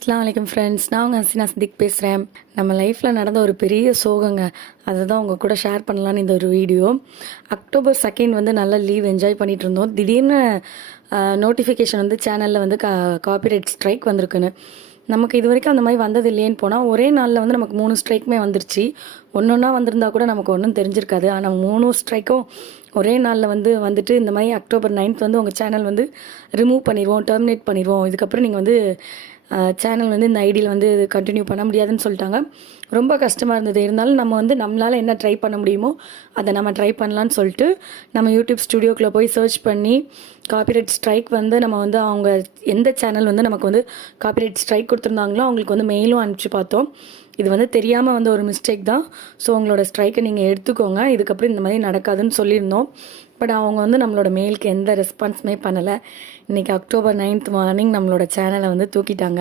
அஸ்ஸலாமு அலைக்கும் ஃப்ரெண்ட்ஸ். நான் உங்கள் ஹசீனா சித்திக் பேசுகிறேன். நம்ம லைஃப்பில் நடந்த ஒரு பெரிய சோகங்க. அதை தான் உங்கள் கூட ஷேர் பண்ணலான்னு இந்த ஒரு வீடியோ. அக்டோபர் 2 வந்து நல்லா லீவ் என்ஜாய் பண்ணிகிட்டு இருந்தோம். திடீர்னு நோட்டிஃபிகேஷன் வந்து சேனலில் வந்து காப்பிரைட் ஸ்ட்ரைக் வந்திருக்குன்னு. நமக்கு இது வரைக்கும் அந்த மாதிரி வந்தது இல்லையேன்னு போனால் ஒரே நாளில் வந்து நமக்கு 3 ஸ்ட்ரைக்குமே வந்துருச்சு. ஒன்றா வந்திருந்தா கூட நமக்கு ஒன்றும் தெரிஞ்சிருக்காது. ஆனால் 3 ஸ்ட்ரைக்கும் ஒரே நாளில் வந்துட்டு இந்த மாதிரி அக்டோபர் 9 வந்து உங்கள் சேனல் வந்து ரிமூவ் பண்ணிடுவோம், டெர்மினேட் பண்ணிடுவோம். இதுக்கப்புறம் நீங்கள் வந்து சேனல் வந்து இந்த ஐடியில் வந்து கண்டினியூ பண்ண முடியாதுன்னு சொல்லிட்டாங்க. ரொம்ப கஷ்டமாக இருந்தது. இருந்தாலும் நம்ம வந்து நம்மளால் என்ன ட்ரை பண்ண முடியுமோ அதை நம்ம ட்ரை பண்ணலான்னு சொல்லிட்டு நம்ம யூடியூப் ஸ்டுடியோக்குள்ளே போய் சர்ச் பண்ணி காப்பிரைட் ஸ்ட்ரைக் வந்து நம்ம வந்து அவங்க எந்த சேனல் வந்து நமக்கு வந்து காப்பிரைட் ஸ்ட்ரைக் கொடுத்துருந்தாங்களோ அவங்களுக்கு வந்து மெயிலும் அனுப்பிச்சு பார்த்தோம். இது வந்து தெரியாமல் வந்து ஒரு மிஸ்டேக் தான். ஸோ உங்களோட ஸ்ட்ரைக்கை நீங்கள் எடுத்துக்கோங்க, இதுக்கப்புறம் இந்த மாதிரி நடக்காதுன்னு சொல்லியிருந்தோம். பட் அவங்க வந்து நம்மளோட மெயிலுக்கு எந்த ரெஸ்பான்ஸுமே பண்ணலை. இன்றைக்கி அக்டோபர் 9 மார்னிங் நம்மளோட சேனலை வந்து தூக்கிட்டாங்க.